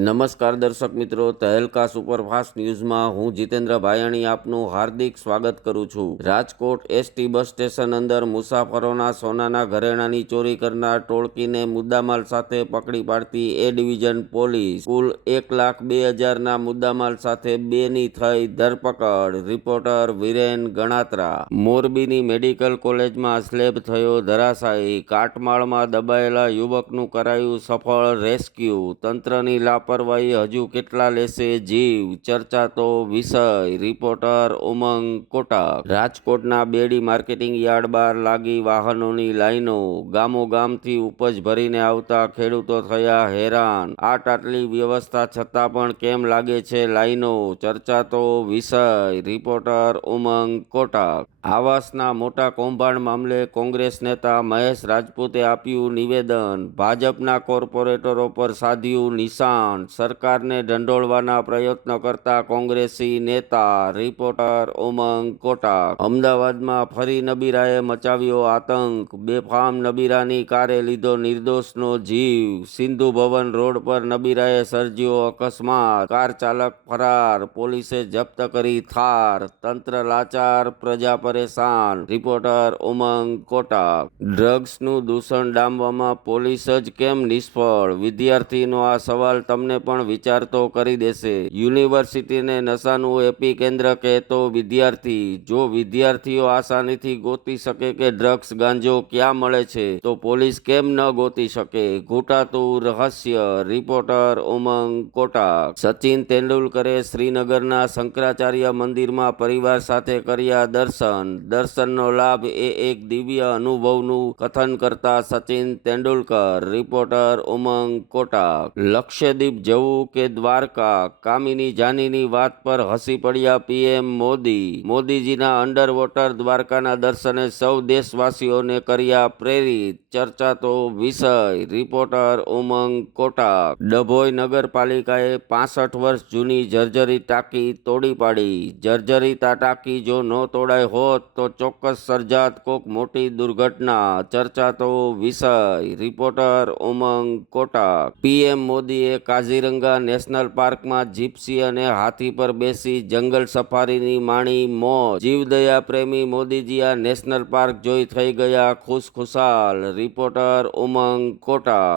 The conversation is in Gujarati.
નમસ્કાર દર્શક મિત્રો, તહેલકા સુપરફાસ્ટ ન્યૂઝમાં હું જીતેન્દ્ર ભાયાણી આપનું હાર્દિક સ્વાગત કરું છું। રાજકોટ એસટી બસ સ્ટેશન અંદર મુસાફરોના સોનાના ઘરેણાંની ચોરી કરનાર ટોળકીને મુદ્દામાલ સાથે પકડી પાડતી એ ડિવિઝન પોલીસ કુલ 1,02,000ના મુદ્દામાલ સાથે 2ની થઈ ધરપકડ। રિપોર્ટર વિરેન ગણાત્રા। મોરબીની મેડિકલ કોલેજમાં સ્લેબ થયો ધરાશાયી, કાટમાળમાં દબાયેલા યુવકનું કરાયું સફળ રેસ્ક્યુ। તંત્રની લાપરવાહી હજુ કેટલા લેશે જીવ, ચર્ચાતો વિષય। રિપોર્ટર ઉમંગ કોટક। રાજકોટના બેડી માર્કેટિંગ યાર્ડ બહાર લાગી વાહનોની લાઈનો, ગામોગામથી ઉપજ ભરીને આવતા ખેડૂતો થયા હેરાન। આટલી વ્યવસ્થા છતાં પણ કેમ લાગે છે લાઈનો, ચર્ચાતો વિષય। રિપોર્ટર ઉમંગ કોટક। આવાસના મોટા કૌભાંડ મામલે કોંગ્રેસ નેતા મહેશ રાજપૂતે આપ્યું નિવેદન, ભાજપના કોર્પોરેટરો પર સાધ્યું નિશાન, સરકારને ઢંઢોળવાના પ્રયત્નો કરતા કોંગ્રેસી નેતા। રિપોર્ટર ઉમંગ કોટક। અમદાવાદમાં ફરી નબીરાએ મચાવ્યો આતંક, બેફામ નબીરાની કારે લીધો નિર્દોષનો જીવ। સિંધુ ભવન રોડ પર નબીરાએ સર્જ્યો અકસ્માત, કાર ચાલક ફરાર, પોલીસે જપ્ત કરી થાર। તંત્ર લાચાર, પ્રજા પરેશાન। રિપોર્ટર ઉમંગ કોટક। ડ્રગ્સનું દૂષણ ડામવામાં પોલીસ જ કેમ નિષ્ફળ? વિદ્યાર્થીનો આ સવાલ તમને પણ વિચારતો કરી દેશે। યુનિવર્સિટીને નશાનું એપી કેન્દ્ર કહેતો વિદ્યાર્થી, જો વિદ્યાર્થીઓ આસાનીથી ગોતી શકે કે ડ્રગ્સ ગાંજો ક્યાં મળે છે, તો પોલીસ કેમ ન ગોતી શકે? ઘૂંટાતું રહસ્ય। રિપોર્ટર ઉમંગ કોટક। સચિન તેંડુલકરે શ્રીનગરના શંકરાચાર્ય મંદિરમાં પરિવાર સાથે કર્યા દર્શનનો લાભ એ એક દિવ્ય અનુભવનું કથન કરતા સચિન તેંડુલકર। રિપોર્ટર ઉમંગ કોટક। લક્ષદ્વીપ જવું કે દ્વારકા, કામિની જાનીની વાત પર હસી પડ્યા પીએમ મોદી। મોદીજીના અંડર વોટર દ્વારકાના દર્શને સૌ દેશવાસીઓને કર્યા પ્રેરિત, ચર્ચાતો વિષય। રિપોર્ટર ઉમંગ કોટક। ડભોઈ નગરપાલિકાએ 65 વર્ષ જૂની જર્જરિત ટાંકી તોડી પાડી। જર્જરિત આ ટાંકી જો ન તોડાઈ હોત તો ચોક્કસ સર્જાત કોક મોટી દુર્ઘટના, ચર્ચાતો વિષય। રિપોર્ટર ઉમંગ કોટક। પીએમ મોદીએ કાઝીરંગા નેશનલ પાર્કમાં જીપ્સી અને હાથી પર બેસી જંગલ સફારીની માણી મોજ। જીવદયા પ્રેમી મોદીજી આ નેશનલ પાર્ક જોઈ થઈ ગયા ખુશખુશાલ। રિપોર્ટર ઉમંગ કોટક।